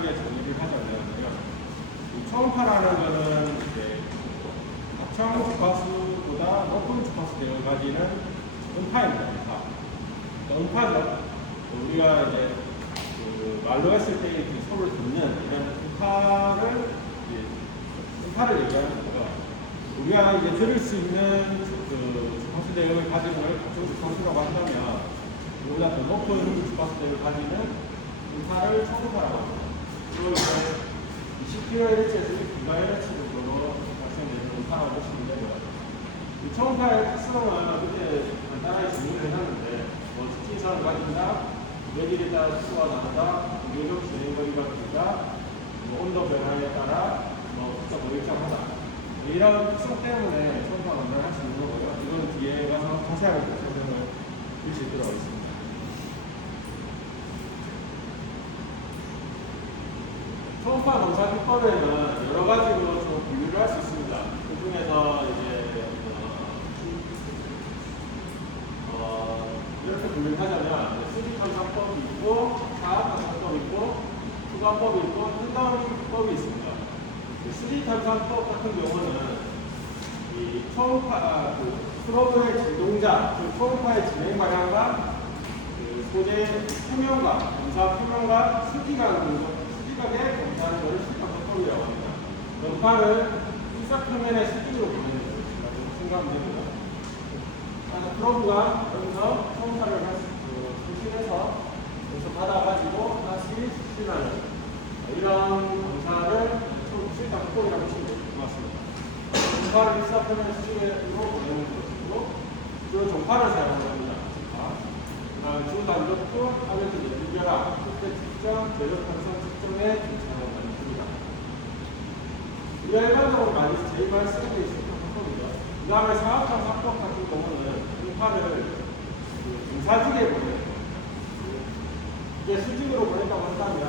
간단하게 정리를 하자면, 이 초음파라는 거는 이제 합청 주파수보다 높은 주파수 대응을 가지는 음파입니다. 음파죠. 우리가 이제 그 말로 했을 때 그 소리를 듣는 이런 음파를 얘기하는 거고요. 우리가 이제 들을 수 있는 그 주파수 대응을 가지는 걸 합청 주파수라고 한다면, 보다 더 높은 주파수 대응을 가지는 음파를 초음파라고 합니다. 그리고 이제 20kHz에서 2GHz로 발생되는 음파라고 보시면 되고요. 이 초음파의 특성은 그때 간단하게 정리를 해놨는데, 특징성을 가진다, 매질에 따라 수가 다르다, 궤적 진행거리가 길다, 온도 변화에 따라 복잡 일정하다. 이런 특성 때문에 초음파 검사를 할 수 있는 거고요. 이건 뒤에 가서 자세하게 설명을 드릴 수 있도록 하겠습니다. 초음파 검사 기법에는 여러 가지로 좀 분류를 할 수 있습니다. 그 중에서 이제 이렇게 분류를 하자면 3D 탐사법이 있고, 사각 탐사법이 있고, 투과법이 있고, 현상법이 있습니다. 3D 탐사법 같은 경우는 이 초음파, 프로브의 진동자, 그 초음파의 진행 방향과 그 소재 표면과 검사 표면과 수직각의 검사하는 것을 시각화법이라고 합니다. 음파를 일사 표면의 수직으로 보내는 것이라고 생각하면 됩니다. 프로브가 여기서 초음파를 수신해서 여기서 받아가지고 다시 수신하는 이런 검사를 시각화법이라고 보시면 될 것 같습니다. 음파를 일사 표면의 수직으로 보내는 것이고, 주로 종파를 사용하는 겁니다. 주단적도 하면서 연결화, 그때 측정, 재료 탄성 측정에 사용하는 겁니다. 우리가 일반적으로 제일 많이 쓰고 있는 사건이죠. 그 다음에 사각형 사법 같은 경우는 음파를 등사직에 보내는 거예요. 이게 수직으로 보낸다고 한다면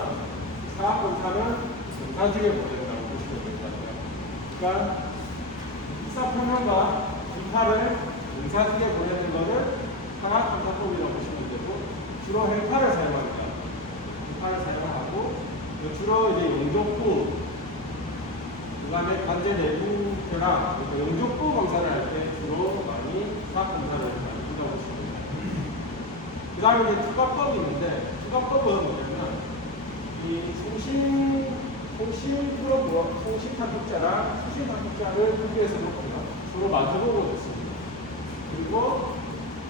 사각검사는 등사직에 보낸다고 보시면 될 것 같아요. 그러니까 일사표면과 음파를 등사직에 보내는 것을 사각검사법이라고 보시면 되고, 주로 헬파를 사용합니다. 헬파를 사용하고, 주로 이제 용접부, 그 다음에 관제 내부 결함, 용접부 검사를 할 때 주로 많이 사각 검사를 많이 한다고 보시면 됩니다. 그 다음에 이제 투과법이 있는데, 투과법은 뭐냐면, 이 송신 프로브, 송신 탐독자랑 수신 탐독자를 분리해서 놓거나 서로 마주보고 있습니다. 그리고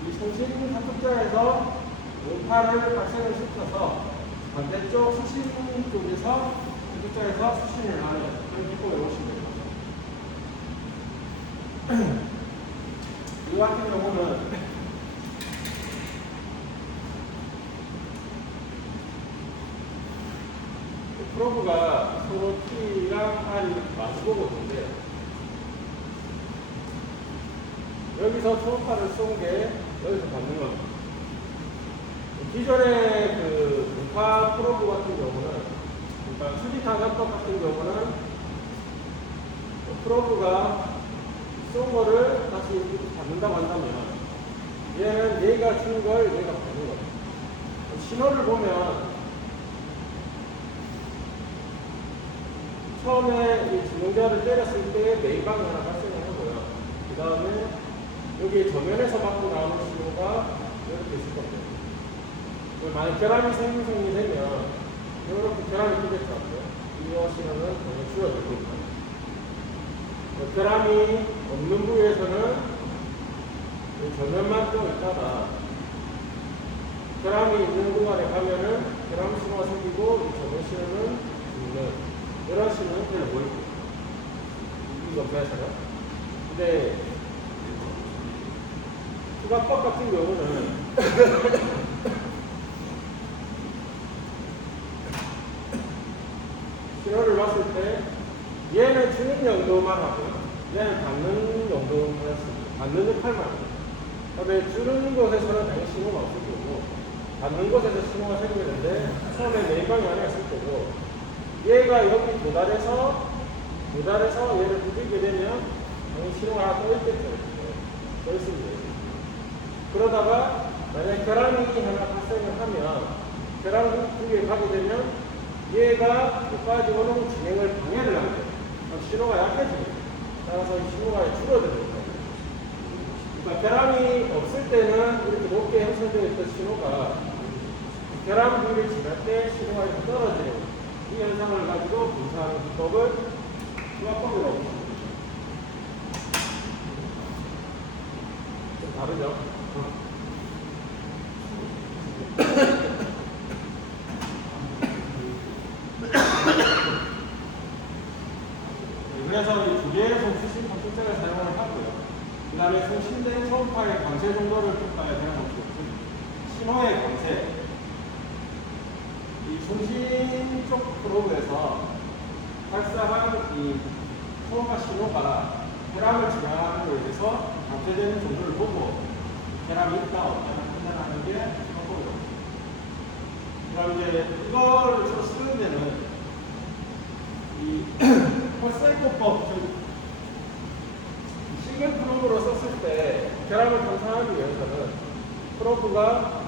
이 송신 탐독자에서 음파를 발생을 시켜서 반대쪽 수신 쪽에서 탐독자에서 수신을 하는 그런 기법을 보시면 됩니다. 이 같은 경우는 프로브가 서로 T랑 R이 마주보고 있는데, 여기서 초음파를 쏜 게 여기서 받는 겁니다. 기존의 그 음파 프로브 같은 경우는, 그러니까 수직 탄사법 같은 경우는 프로브가 쏜 거를 다시 받는다고 한다면, 얘는 얘가 준 걸 얘가 받는 겁니다. 신호를 보면 처음에 이 진동자를 때렸을 때 메인방이 하나 발생을 하고요. 그 다음에 여기 정면에서 받고 나오는 신호가 이렇게 있을 겁니다. 만약 결함이 생성이 되면 이렇게 결함이 뜨겠죠. 이 신호는 당연히 줄어들 겁니다. 결함이 없는 부위에서는 전면만 좀 있다가 결함이 있는 구간에 가면은 결함 신호가 생기고 이 전면 신호는 죽는 이런 신호는 그냥 보이고 이거 배워서요. 근데 투과법 같은 경우는 신호를 봤을 때 얘는 주는 용도만 하고 얘는 받는 용도만 했습니다. 받는 역할만 합니다. 그다음에 주는 곳에서는 당연히 신호가 없을 거고 받는 곳에서 신호가 생기는데 처음에 메인방이 안에 있을 거고, 얘가 여기 도달해서 얘를 부딪게 되면 당연히 신호가 하나 떠있겠죠. 떠있습니다. 그러다가 만약에 결함이 하나 발생을 하면 결함 부위에 가게 되면 얘가 끝까지 오는 진행을 방해를 하게 돼요. 신호가 약해집니다. 따라서 이 신호가 줄어듭니다. 그러니까 결함이 없을 때는 이렇게 높게 형성되어 있던 신호가 결함 부위를 지날 때 신호가 이렇게 떨어지는 이 현상을 가지고 분사하는 기법을 수학법이라고 합니다. 좀 다르죠? 그래서 이 두 개의 송수신 방식장을 사용을 하고요. 그 다음에 송신된 초음파의 광세 정도를 평가해야 되는 방식은 신호의 광세. 이 송신 쪽 프로브에서 발사한 이 초음파 신호가 결함을 진행하는 것에 의해서 감쇄되는 정도를 보고 결함이 있다 없다를 판단하는 게 방법이라고 합니다. 그럼 이제 이걸 주로 쓰는 데는 이 펄사이코법 싱글 프로브로 썼을 때 결함을 감상하기 위해서는 프로브가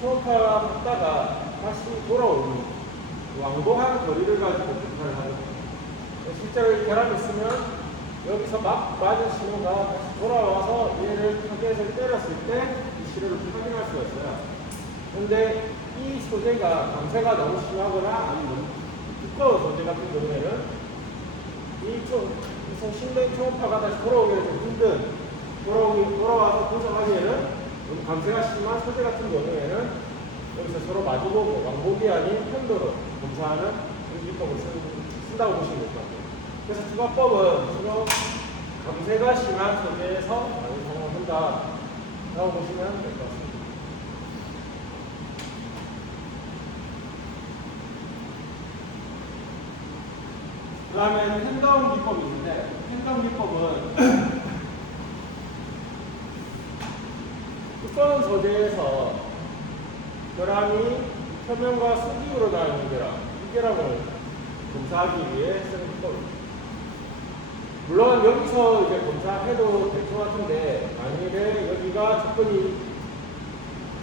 초음파가 받다가 다시 돌아오는 왕복한 거리를 가지고 분사를 하는 거예요. 실제로 결함이 있으면 여기서 막 맞은 신호가 다시 돌아와서 얘를 타겟을 때렸을 때 이 신호를 확인할 수가 있어요. 그런데 이 소재가 감쇄가 너무 심하거나 아니면 두꺼운 소재 같은 경우에는 이 송신된 초음파가 다시 돌아오기는 좀 힘든, 돌아와서 분석하기에는 감쇄가 심한 소재 같은 경우에는 여기서 서로 마주보고 왕복이 아닌 편도로 검사하는 그런 기법을 쓴다고 보시면 될 것 같아요. 그래서 투과법은 주로 감쇄가 심한 소재에서 많이 사용한다라고 보시면 될 것 같습니다. 그 다음에 팬덤 기법이 있는데, 팬덤 기법은 두꺼운 소재에서 결함이 표면과 수직으로 나오는 결함, 이 결함을 검사하기 위해 쓰는 기법입니다. 물론 여기서 이제 검사해도 될 것 같은데, 만일에 여기가 접근이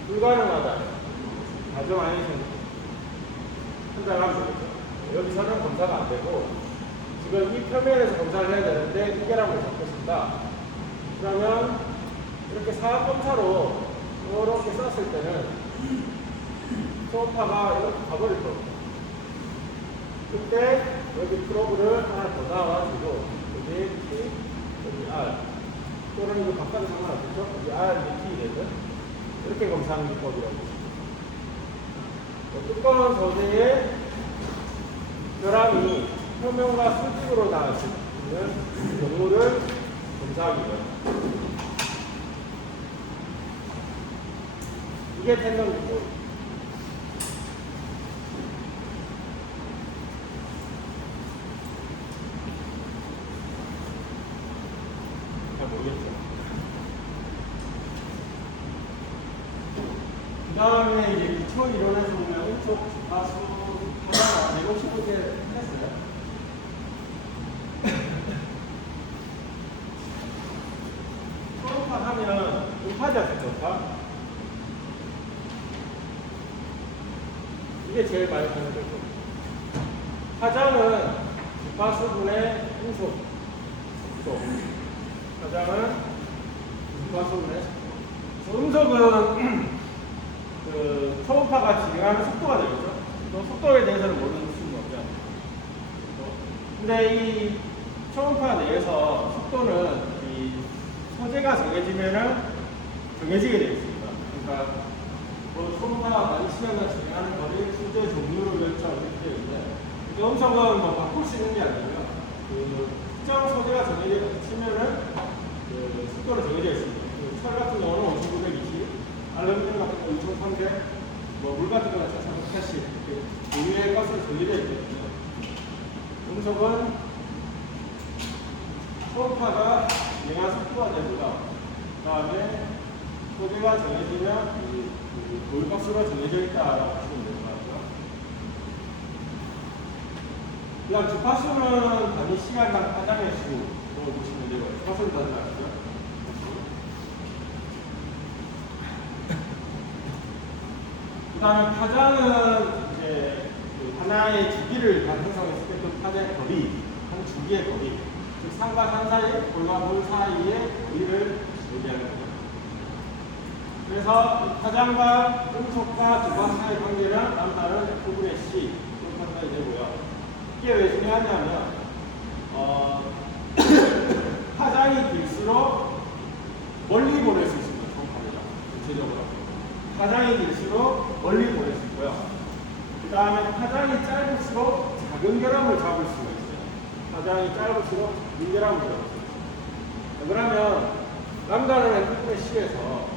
불가능하다 가정 안에서 판단하면 되겠죠. 여기서는 검사가 안 되고, 지금 이 표면에서 검사를 해야 되는데 이 결함을 잡고 싶다. 그러면 이렇게 사각 검사로 이렇게 썼을 때는 초음파가 이렇게 가버릴 겁니다. 그때 여기 프로브를 하나 더 나와가지고 여기 T, 여기 R 또는 이거 바꿔도 상관없겠죠? 여기 R, 여기 T 되죠? 이렇게 검사하는 기법이라고 보시면 두꺼운 소재의 결함이 표면과 수직으로 나왔을 경우를 검사하기 위해 이게 팬덤 기법. 잘 모르겠죠. 그 다음에 이제 기초 이론에서 보면 음속 주파수 하나 내고 싶게 했어요. 초음파 하면 음파죠, 초음파. 이게 제일 많이 쓰는 거죠. 파장은 주파수분의 음속 속도. 파장은 주파수분의 속도. 음속은 그 초음파가 진행하는 속도가 되겠죠. 또 속도에 대해서는 모르는 수는 없죠. 근데 이 초음파 내에서 속도는 이 소재가 정해지면은 정해지게 되어 있습니다. 그러니까 뭐 초음파가 많이 시간을 진행하는 거리, 소재 종류를 결정하게 되어 있는데, 음속은 뭐 바꿀 수 있는 게 아니고요. 그 특정 소재가 정해지면은 그 속도를 정해져 있습니다. 그 철 같은 경우는 5920, 알루미늄 같은 경우는 2300, 뭐 물 같은 경우는 4380 이렇게 종류의 값으로 정해져 있기 때문에 음속은 초음파가 진행한 속도가 되고요. 그 다음에 소재가 정해지면 이 도일값수가 정해져 있다라고 보시면 될 것 같고요. 그다음 주파수는 단위 시간당 파장의 수로 보시면 되고요. 주파수는 다들 아시죠? 그 다음에 파장은 이제 그 하나의 주기를 형성했을 때 그 파장의 거리, 한 주기의 거리, 즉 산과 산 사이, 볼과 볼 사이의 거리를 얘기하는 거죠. 그래서 파장과 음속과 주관 사이의 관계는 남다른 F분의 C 이렇게 판단이 되고요. 이게 왜 중요하냐면 파장이 길수록 멀리 보낼 수 있습니다. 총파를 구체적으로 파장이 길수록 멀리 보낼 수 있고요. 그 다음에 파장이 짧을수록 작은 결함을 잡을 수가 있어요. 파장이 짧을수록 작은 결함을 잡을 수 있어요. 그러면 람다는 F분의 C에서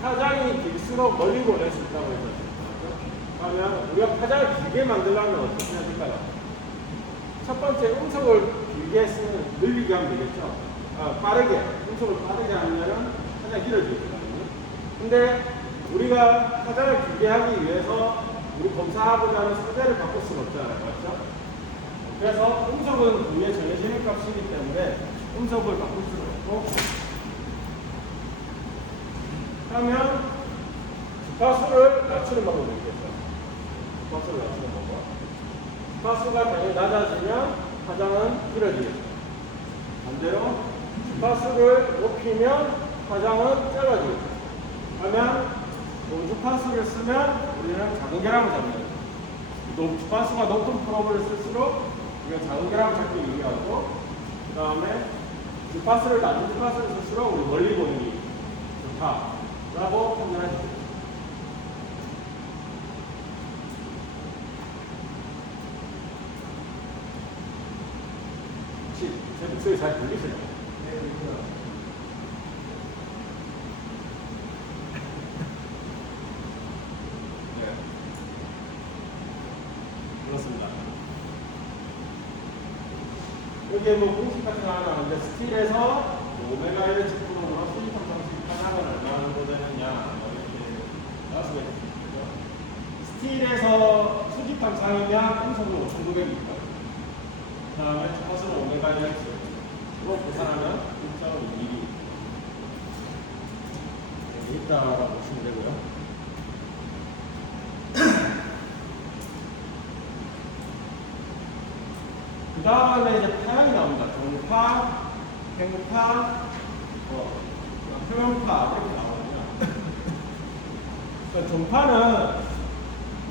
파장이 길수록 멀리 보낼 수 있다고 했죠. 그러면 우리가 파장을 길게 만들려면 어떻게 해야 될까요? 첫 번째 음속을 길게 쓰면 늘리게 하면 되겠죠. 빠르게 음속을 빠르게 하면은 파장이 길어지거든요. 근데 우리가 파장을 길게 하기 위해서 우리 검사하고자 하는 소재를 바꿀 수는 없잖아요. 맞죠? 그래서 음속은 위에 정해지는 값이기 때문에 음속을 바꿀 수는 없고, 그러면 주파수를 낮추는 방법이 있겠죠. 주파수를 낮추는 방법. 주파수가 당연히 낮아지면 파장은 길어지겠죠. 반대로 주파수를 높이면 파장은 짧아지겠죠. 그러면 주파수를 쓰면 우리는 작은 결함을 잡는 거죠. 주파수가 높은 프로브를 쓸수록 우리가 작은 결함을 잡기 유리하고, 그 다음에 주파수를 낮은 주파수를 쓸수록 우리 멀리 보는 게 좋다라고 판단할 수 있습니다. 혹시 제 목소리 잘 들리시나요? 네, 들립니다. 그렇습니다. 여기에 뭐 공식 같은 거 하나 나오는데, 스틸에서 오메가 1의 직분으로 수직 함상식 하나가 얼마나 정도 되느냐 이렇게 나왔으면 좋겠죠. 스틸에서 수직 함상이면 음속은 5,900입니다. 그 다음에 주파수는 오메가 1의 X로 계산하면 1.2mm 여기 있다라고 보시면 되고요. 그 다음에 이제 파형이 나옵니다. 종파, 횡파, 표면파 이렇게 나오거든요. 그러니까 종파는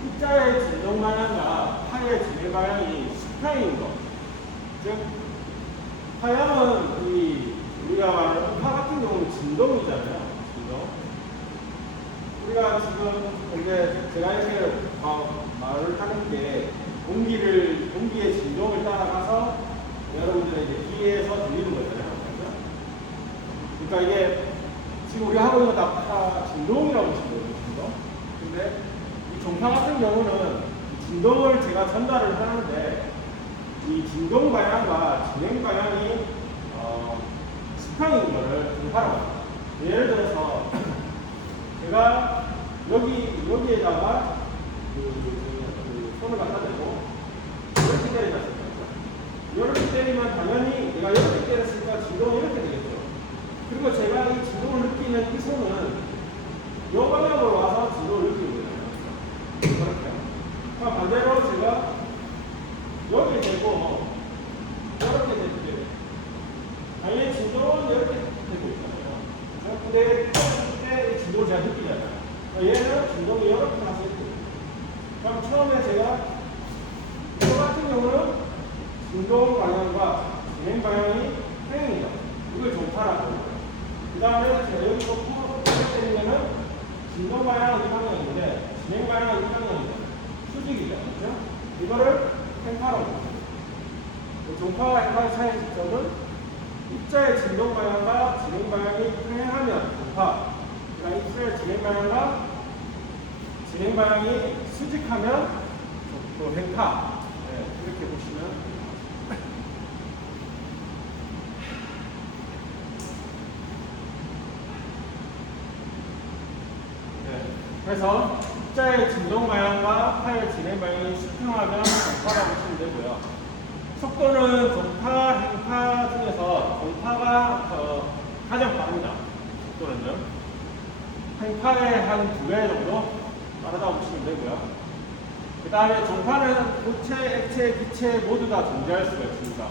입자의 진동 방향과 파의 진행 방향이 수평인 거. 즉, 파형은 우리가 말하는 파 같은 경우는 진동이잖아요. 진동. 우리가 지금 이제 제가 이렇게 말을 하는 게 공기의 진동을 따라가서 여러분들의 이제 귀에서 들리는 거잖아요. 그러니까 이게 지금 우리 하고 있는 거 다 진동이라고 보시면 돼요. 진동. 근데 이 종파 같은 경우는 진동을 제가 전달을 하는데 이 진동 방향과 진행 방향이 수평인 거를 종파라고 합니다. 예를 들어서 제가 여기에다가 손을 갖다 대고 이렇게 때리지 않습니까? 이렇게 때리면 당연히 내가 이렇게 때렸으니까 진동이 이렇게 되겠죠. 그리고 제가 이 진동을 느끼는 이 손은 이 방향으로 와서 진동을 느끼는 거예요. 그렇게. 반대로 제가 여기 대고 이렇게 대고 당연히 진동은 이렇게 되고 있잖아요. 근데 이 진동을 제가 느끼잖아요. 얘는 진동이 이렇게 나서 있고, 그럼 처음에 제가 이거 같은 경우는 진동 방향과 진행 방향이 평행이죠. 이걸 종파라고. 그 다음에 제가 여기서 꾹 때리면은 진동 방향은 이 방향인데 진행 방향은 이 방향이죠. 수직이죠. 그렇죠? 이거를 횡파라고 합니다. 종파와 횡파의 차이 직접은 입자의 진동 방향과 진행 방향이 평행하면 종파, 그러니까 입자의 진행 방향과 진행 방향이 수직하면 또 횡파. 네, 이렇게 보시면 네, 그래서 입자의 진동 방향과 파의 진행 방향이 수평하면 종파라고 보시면 되고요. 속도는 종파, 횡파 중에서 종파가 가장 빠릅니다. 속도는요. 횡파의 한 2배 정도 빠르다고 보시면 되고요. 그 다음에 종파는 고체, 액체, 기체 모두 다 존재할 수가 있습니다.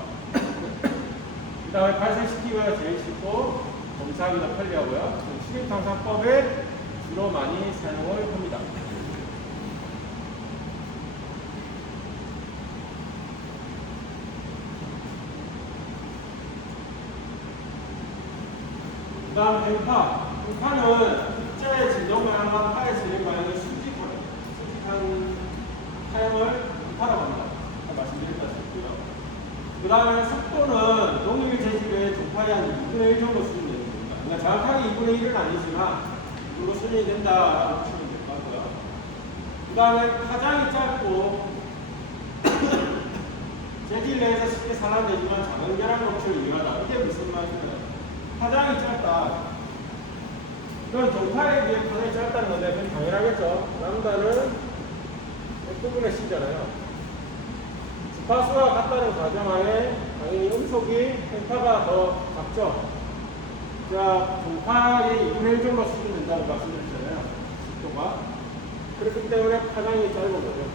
그 다음에 발생시키기가 제일 쉽고 검사하기가 편리하고요. 출입탐사법에 주로 많이 사용을 합니다. 그 다음 행파. 행파는 국제 진동방향과 파의 진행 방향을 수직한 타임을 행파라고 합니다. 말씀드렸다시피요. 그 다음에 속도는 동일 재질의 종파의 한 2분의 1 정도 수준이 되는 겁니다. 그러니까 정확하게 2분의 1은 아니지만 이 정도 수준이 된다라고 보시면 될 것 같고요. 그 다음에 파장이 짧고 재질 내에서 쉽게 산란되지만 작은 결합 녹출을 이용하다. 이게 무슨 말이냐면 파장이 짧다. 이건 종파에 비해 파장이 짧다는 건데 그건 당연하겠죠. 람다는 F분의 C잖아요. 주파수가 같다는 가정하에 당연히 음속이 행파가 더 작죠. 자, 종파의 2분의 1 정도 수준 된다고 말씀드렸잖아요. 속도가. 그렇기 때문에 파장이 짧은 거죠.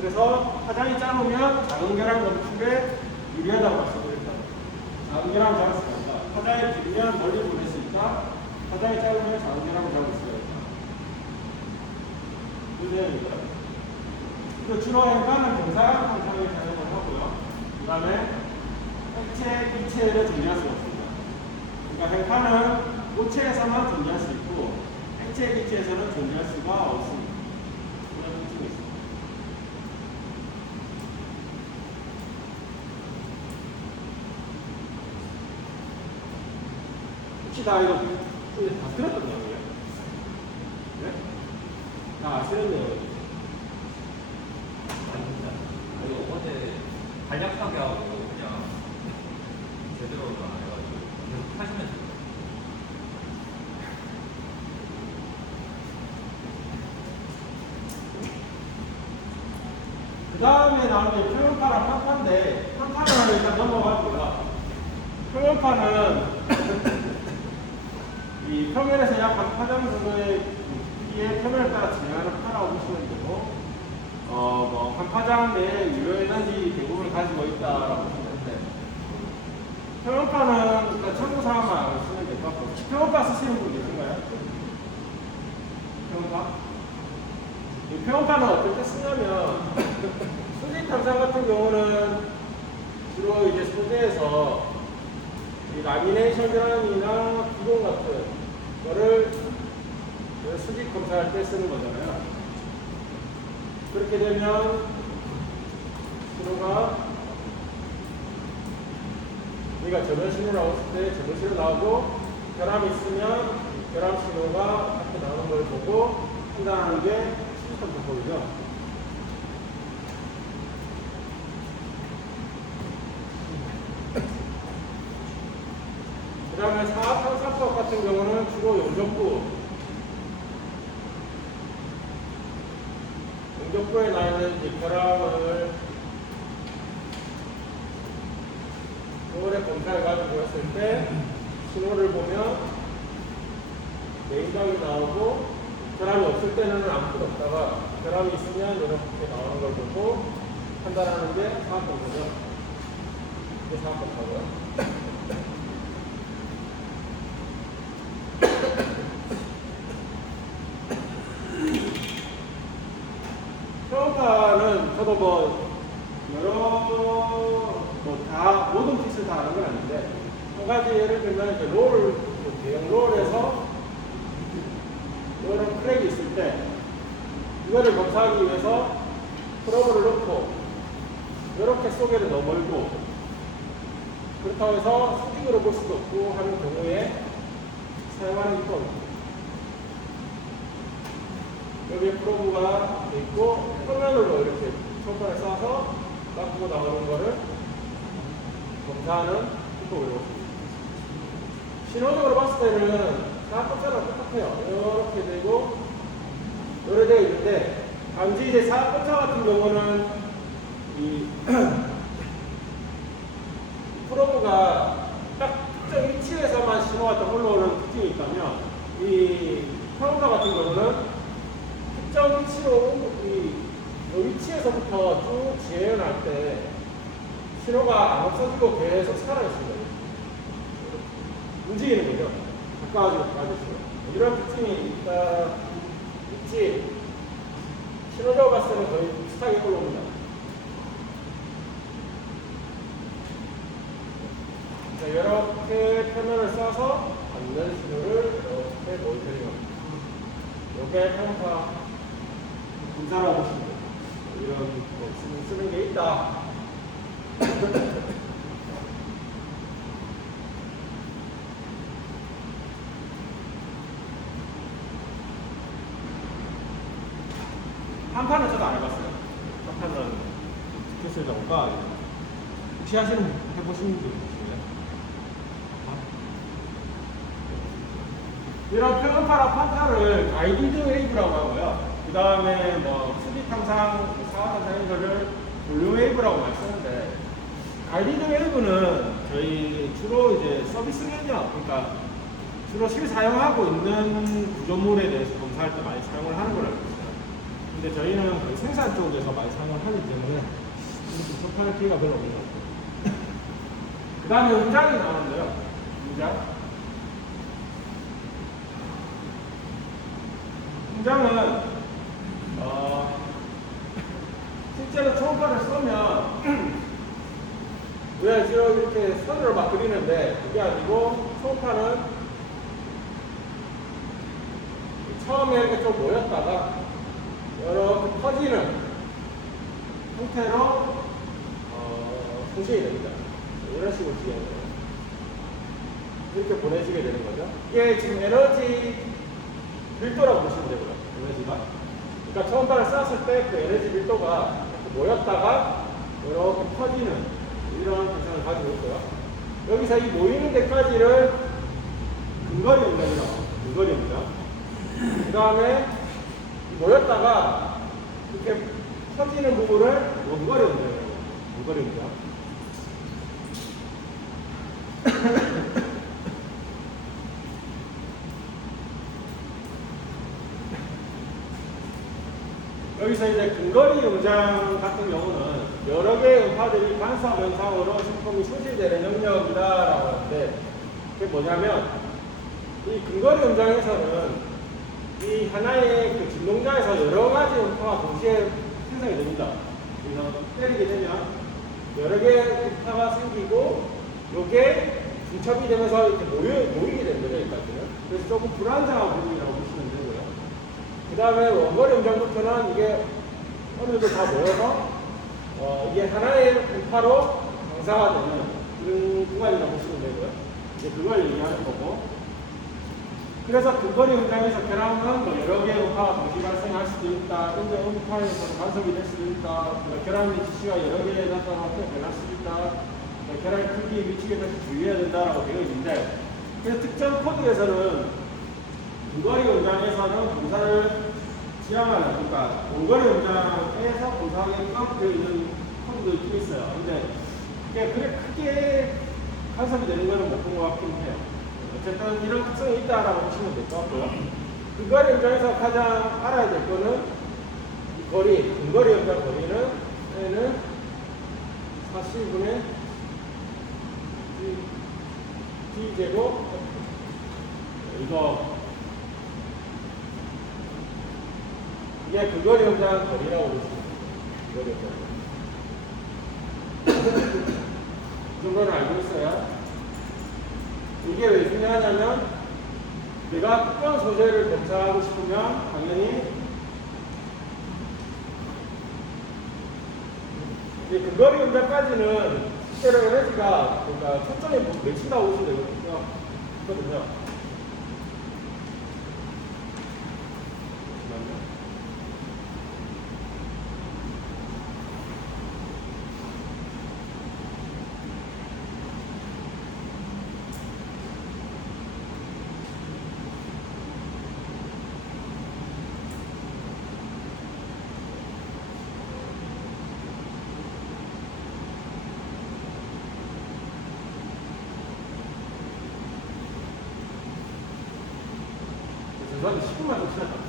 그래서 파장이 짧으면 작은 결합 검출에 유리하다고 말씀드렸다. 작은 결합을 잡을 수가 있다. 파장이 길면 멀리 보낼 수 있다. 파장이 짧으면 작은 결합을 잡을 수가 있다. 이 내용입니다. 주로 행파는 경사각 방향을 사용을 하고요. 그 다음에 액체, 기체를 존재할 수가 없습니다. 그러니까 행파는 고체에서만 존재할 수 있고 액체, 기체에서는 존재할 수가 없습니다. 이런 특징이 있습니다. 혹시 다 이거 다 들었던 내용이에요? 네? 다 아시는 내용이에요? 어제 간략하게 하고 그냥 제대로 안 해가지고 계속 하시면 돼요. 그 다음에 나오는 게 표현파랑 판파인데 판파는 일단 넘어가고요. 표현파는 이 표면에서 약 한 파장 정도의 크기의 표면을 따라 진행하는 파라고 보시면 되고 한 파장 내에 유효 에너지 대부분을 가지고 있다라고 보시면 되는데 표현파는 일단 참고사항만 알고 쓰면 될 것 같고 표현파 쓰시는 분 계신가요? 표현파? 이 표현파는 어떻게 쓰냐면 수직 탐사 같은 경우는 주로 이제 소재에서 이 라미네이션 결함이나 기본 같은 거를 수직 검사할 때 쓰는 거잖아요. 그렇게 되면 신호가 우리가 저변 신호 나왔을 때 저변 신호 나오고 결함이 있으면 결함 신호가 이렇게 나오는 걸 보고 판단하는 게 수직 탐사법이죠. 그 다음에 사압탐사법 같은 경우는 주로 용접부에 나 있는 이 결함을 요번에 검사해 가지고 했을 때 신호를 보면 메인각이 나오고 결함이 없을 때는 아무것도 없다가 결함이 있으면 이렇게 나오는 걸 보고 판단하는 게 사압검사죠. 이게 사압검사고요. 평가는 저도 모든 핏을 다 아는 건 아닌데 한 가지 예를 들면 이제 대형 롤에서 이런 크랙이 있을 때 이거를 검사하기 위해서 프로브를 넣고 이렇게 소개를 넣어버리고 그렇다고 해서 수직으로 볼 수도 없고 하는 경우에 사용하는 기법입니다. 여기에 프로브가 있고 표면으로 이렇게 손가락을 쏴서 닦고 나오는 거를 검사하는 기법을 보십니다. 신호적으로 봤을 때는 사각검사랑 똑같아요. 이렇게 되고 이렇게 되어 있는데 단지 이제 사각검사 같은 경우는 이 프로브가 딱 특정 위치에서만 신호가 딱 올라오는 특징이 있다면 이 평가 같은 경우는 특정 위치로 이 위치에서부터 쭉 지연할 때 신호가 안 없어지고 계속 살아있습니다. 움직이는 거죠. 가까워지고 가까워지고. 이런 특징이 있지. 신호적으로 봤을 때는 거의 비슷하게 올라옵니다. 자, 이렇게 표면을 써서 받는 신호를 이렇게 모니터링 합니다. 이게 평파 분사라고 보시면 돼요. 이런 쓰는 게 있다. 한 판은 저도 안 해봤어요. 한 판은 스케치를 잡을까? 혹시 해보시는 분 계시나요? 이런 표현파라 판타를 가이디드 웨이브라고 하고요. 그 다음에 뭐 수비 탕상, 사화 탕상 이런 거를 볼륨 웨이브라고 많이 쓰는데, 가이디드 웨이브는 저희 주로 이제 서비스 면역, 그러니까 주로 실사용하고 있는 구조물에 대해서 검사할 때 많이 사용을 하는 걸 알고 있어요. 근데 저희는 거의 생산 쪽에서 많이 사용을 하기 때문에 이렇게 접할 기회가 별로 없는 것 같아요. 그 다음에 음장이 나오는데요. 음장은 실제로 초음파를 쏘면 왜 지금 이렇게 선으로 막 그리는데 그게 아니고 초음파는 처음에 이렇게 좀 모였다가 이렇게 퍼지는 형태로 송신이 됩니다. 이런 식으로 진행을 해요. 이렇게 보내지게 되는 거죠. 이게 지금 에너지 밀도라고 보시면 되고요. 에너지가. 그러니까 초음파를 쐈을 때 그 에너지 밀도가 모였다가 이렇게 퍼지는 이런 현상을 가지고 있고요. 여기서 이 모이는 데까지를 근거리 운동이라고 합니다. 근거리입니다. 그 다음에 모였다가 이렇게 퍼지는 부분을 원거리 운동이라고 합니다. 원거리입니다. 여기서 이제 근거리 음장 같은 경우는 여러 개의 음파들이 반사 현상으로 제품이 소실되는 영역이다라고 하는데, 그게 뭐냐면 이 근거리 음장에서는 이 하나의 그 진동자에서 여러 가지 음파가 동시에 생성이 됩니다. 그래서 때리게 되면 여러 개의 음파가 생기고 이게 중첩이 되면서 이렇게 모이게 되는 거죠, 여기까지는. 그래서 조금 불안정한 부분이라고 보시면 되고요. 그 다음에 원거리 음장부터는 이게 어느 정도 다 모여서 이게 하나의 음파로 방사가 되는 그런 구간이라고 보시면 되고요. 이제 그걸 얘기하는 거고. 그래서 근거리 음장에서 결함은 뭐 여러 개의 음파가 동시 발생할 수도 있다. 근데 음파에서 간섭이 될 수도 있다. 결함의 지시가 여러 개에 나타나서 변할 수도 있다. 결함의 크기에 미치게 돼서 주의해야 된다라고 되어 있는데, 그래서 특정 코드에서는 근거리 음장에서는 분사를 지향하는, 그러니까 원거리 음장에서 분사하게끔 되어 있는 코드도 있긴 있어요. 근데 그게 크게 간섭이 되는 거는 못 본 것 같긴 해요. 어쨌든 이런 특성이 있다라고 보시면 될 것 같고요. 근거리 음장에서 가장 알아야 될 거는 이 거리, 근거리 음장 거리는 40분의 D제곱 이거 이게 근거리 음장 거리라고 보시면 돼요. 근거리 음장 이 정도는 알고 있어요. 이게 왜 중요하냐면 내가 특정 소재를 검사하고 싶으면 당연히 이 근거리 음장까지는 실제로 에너지가 그러니까 초점이 맺힌다고 보시면 되거든요. 저한테 10분만 더 기다려.